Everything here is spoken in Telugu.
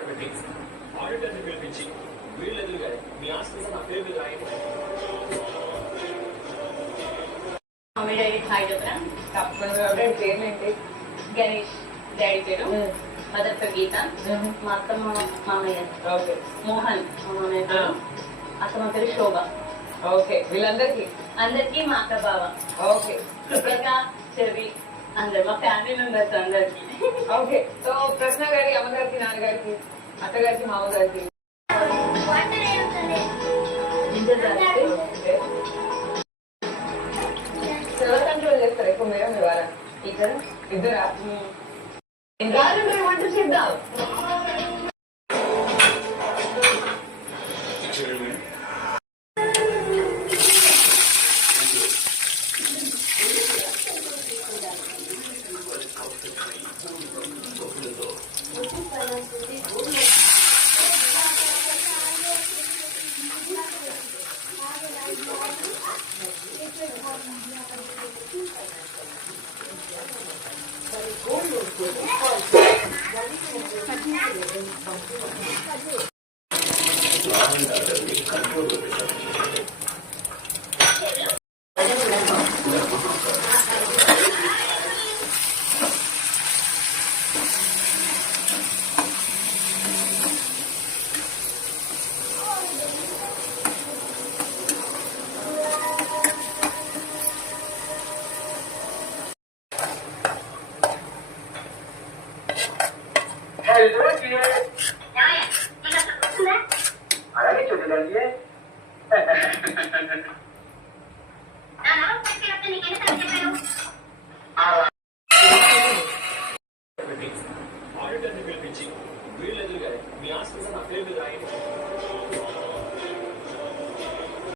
ఆడిటర్ని పిలిపించి వీళ్ళెదురుగా మీ ఆస్తి నా పేరు మీద రాయండి. తప్పకుండా పేర్లేంటి? గణేష్ డాడీ పేరు, మదర్ పేరు గీత, మా అత్తమ్మ మామయ్య మోహన్ మామయ్య పేరు, అత్తమ్మ పేరు శోభ. ఓకే, వీళ్ళందరికీ అందరికి మా అక్క బావ. ఓకే, కృపక చెవి అందరు మా ఫ్యామిలీ మెంబర్స్ అందరికి. ఓకే. సో ప్రశ్న గారి అమ్మగారికి, నాన్నగారికి, అత్తగారికి, మామగారికి ఎవరు కంట్రోల్ చేస్తారు ఎక్కువ? మీరు మీ వారా? ఇక్కడ ఇద్దరా? వంట చేద్దాం. అలాగే చూడండి. ఆడిటర్ని పిలిపించి వీళ్ళెదురుగా మీ ఆస్తి నా పేరు మీద రాయండి.